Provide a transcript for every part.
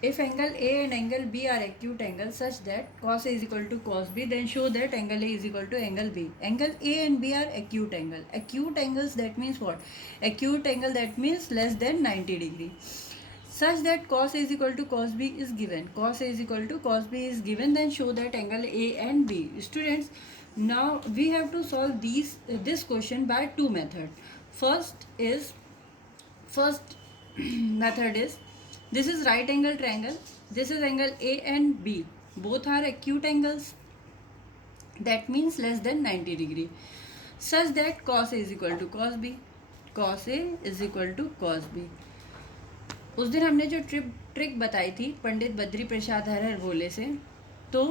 If angle A and angle B are acute angles such that cos A is equal to cos B, then show that angle A is equal to angle B. Angle A and B are acute angle. Acute angles, that means what? Acute angle, that means less than 90 degree. Such that cos A is equal to cos B is given. Cos A is equal to cos B is given, then show that angle A and B. Students, now we have to solve this question by two methods. First method is, this is right angle triangle, this is angle A and B, both are acute angles, that means less than 90 degree, such that cos A is equal to cos B, cos A is equal to cos B. उस दिन हमने जो trick बताई थी पंडित बद्री प्रसाद हरहर बोले से, तो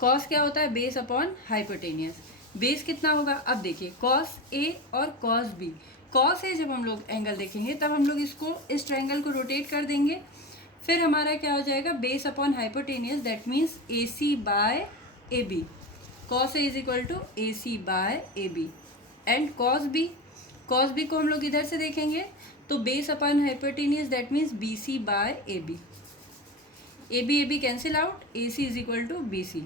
cos क्या होता है? Base upon hypotenuse. बेस कितना होगा? अब देखिए कॉस ए और कॉस बी. कॉस ए जब हम लोग एंगल देखेंगे तब हम लोग इसको, इस ट्रायंगल को रोटेट कर देंगे, फिर हमारा क्या हो जाएगा? Base upon hypotenuse, that means A C by A B. Cos A is equal to A C by A B. And cos B को हम लोग इधर से देखेंगे तो base upon hypotenuse, that means B C by A B. A B cancel out, A C is equal to B C.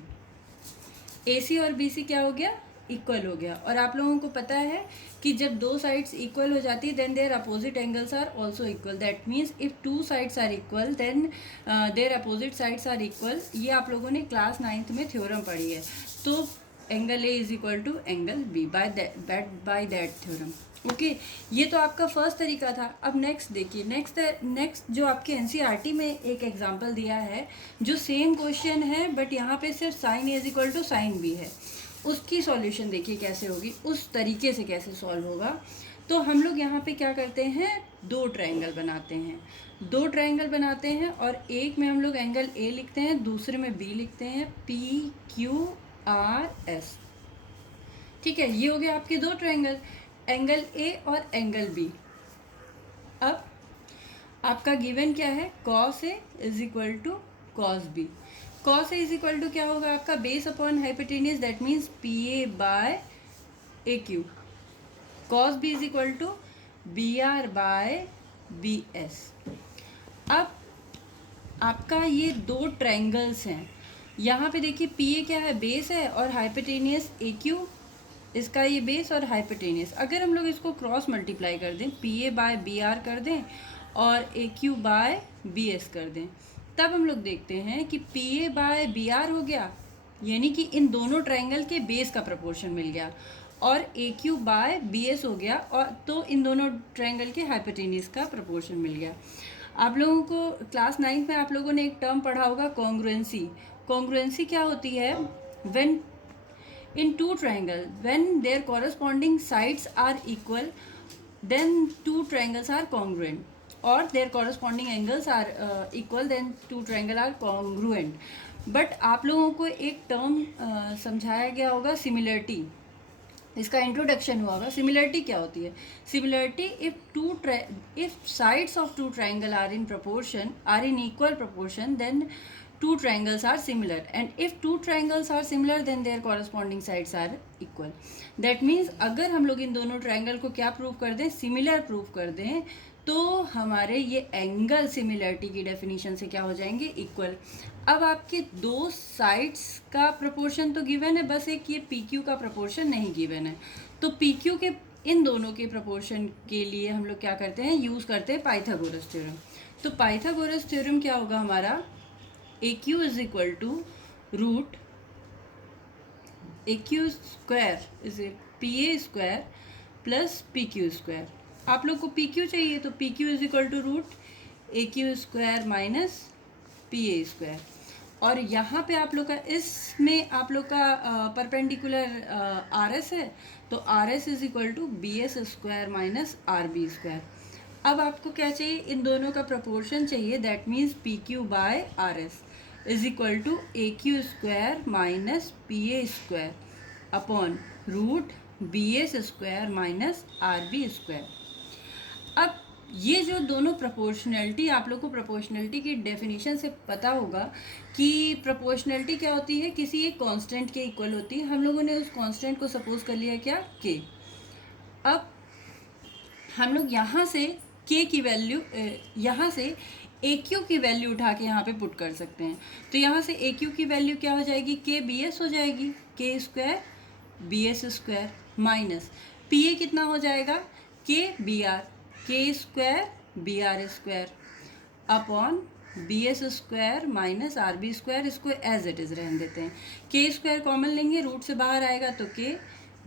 A C और B सी क्या हो गया? इक्वल हो गया. और आप लोगों को पता है कि जब दो साइड्स इक्वल हो जाती है then their opposite angles are also equal. That means if two sides are equal then their opposite sides are equal. ये आप लोगों ने क्लास 9th में थ्योरम पढ़ी है. तो angle A is equal to angle B by that theorem. Okay, ये तो आपका फर्स्ट तरीका था. अब नेक्स्ट देखिए, नेक्स्ट जो आपके एनसीईआरटी में एक एग्जांपल दिया है, जो सेम क्वेश्चन है बट यहाँ पे सिर्फ sine A is equal to sine B है. उसकी सॉल्यूशन देखिए कैसे होगी, उस तरीके से कैसे सॉल्व होगा. तो हम लोग यहाँ पे क्या करते हैं? दो ट्रायंगल बनाते हैं और एक में हम लोग एंगल ए लिखते हैं, दूसरे में बी लिखते हैं, पी क्यू आर एस. ठीक है, ये हो गया आपके दो ट्रायंगल, एंगल ए और एंगल बी. अब आपका गिवन क्या है? Cos A is equal to cos B. Cos A is equal to क्या होगा आपका? Base upon hypotenuse, that means P A by A Q. Cos B is equal to B R by B S. अब आपका ये दो triangles हैं. यहाँ पे देखिए पी ए क्या है? बेस है, और हाइपोटेनियस ए क्यू, इसका ये बेस और हाइपोटेनियस. अगर हम लोग इसको क्रॉस मल्टीप्लाई कर दें, P A by B R कर दें और A Q by B S कर दें, तब हम लोग देखते हैं कि P A by B R हो गया, यानी कि इन दोनों ट्रायंगल के बेस का प्रपोर्शन मिल गया, और A Q by B S हो गया, और तो इन दोनों ट्रायंगल के हाइपोटेनियस का प्रपोर्शन मिल गया. आप लोगों को क्लास 9th में आप लोगों ने एक टर्म पढ़ा होगा, कॉन्ग्रुएंसी. कॉन्ग्रुएंसी क्या होती है? When in two triangle, when their corresponding sides are equal, then two triangles are congruent, or their corresponding angles are equal, then two triangle are congruent. but आप लोगों को एक टर्म समझाया गया होगा, सिमिलरिटी. इसका इंट्रोडक्शन हुआ होगा. सिमिलरिटी क्या होती है? Similarity, if sides of two triangle are in equal proportion, then two triangles are similar, and if two triangles are similar then their corresponding sides are equal. that means अगर हम लोग इन दोनों triangle को क्या prove कर दें? Similar prove कर दें, तो हमारे ये एंगल सिमिलरिटी की डेफिनेशन से क्या हो जाएंगे? इक्वल. अब आपके दो साइड्स का प्रोपोर्शन तो गिवन है, बस एक ये पी क्यू का प्रोपोर्शन नहीं गिवन है. तो पी क्यू के इन दोनों के प्रोपोर्शन के लिए हम लोग क्या करते हैं? यूज़ करते हैं पाइथागोरस थ्योरम. तो पाइथागोरस थ्योरम क्या होगा हमारा? A Q is equal to root A Q square is P A square plus P Q square. आप लोग को पी क्यू चाहिए, तो P Q is equal to root A Q square minus P A square. और यहाँ पे आप लोग का, इसमें आप लोग का परपेंडिकुलर आर एस है, तो R S is equal to B S square minus R B square. अब आपको क्या चाहिए? इन दोनों का प्रपोर्शन चाहिए, that means P Q by R S is equal to A Q square minus P A square upon root B S square minus R B square. अब ये जो दोनों प्रोपोर्शनलिटी, आप लोग को प्रोपोर्शनलिटी की डेफिनेशन से पता होगा कि प्रोपोर्शनलिटी क्या होती है? किसी एक कांस्टेंट के इक्वल होती है. हम लोगों ने उस कांस्टेंट को सपोज कर लिया क्या? के. अब हम लोग यहाँ से के की वैल्यू, यहाँ से ए क्यू की वैल्यू उठा के यहाँ पे पुट कर सकते हैं। तो यहाँ से ए क्यू की वैल्यू क्या हो जाएगी, के बी एस हो जाएगी, K square B S square minus P A कितना हो जाएगा, K B R, K square B R square upon B S square minus R B square, इसको एज इट इज़ रहने देते हैं। के स्क्वायर कॉमन लेंगे, रूट से बाहर आएगा तो K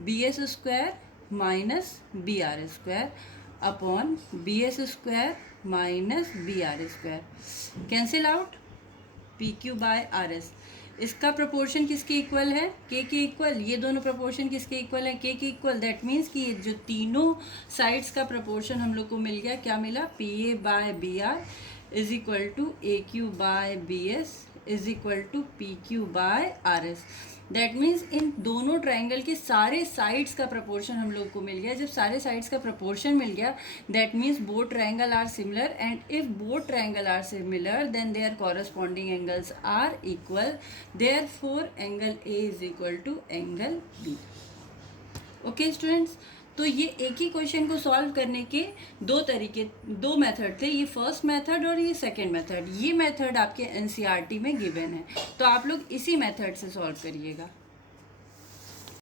B S square minus B R square upon B S square minus B R square, cancel out P Q by R S. इसका प्रोपोर्शन किसके इक्वल है, के के इक्वल। ये दोनों प्रोपोर्शन किसके इक्वल है, के इक्वल। दैट मीन्स कि जो तीनों साइड्स का प्रोपोर्शन हम लोग को मिल गया, क्या मिला, P A by B R is equal to A Q by B S is equal to P Q by R S. That means इन दोनों ट्राइंगल के सारे साइड्स का प्रपोर्शन हम लोग को मिल गया। जब सारे साइड्स का प्रपोर्शन मिल गया, that means both triangle are similar, and if both triangle are similar then their corresponding angles are equal, therefore angle A is equal to angle B. Okay students, तो ये एक ही क्वेश्चन को solve करने के दो method थे, ये first method और ये सेकंड मेथड। ये मेथड आपके एनसीईआरटी में गिवन है, तो आप लोग इसी मेथड से सॉल्व करिएगा।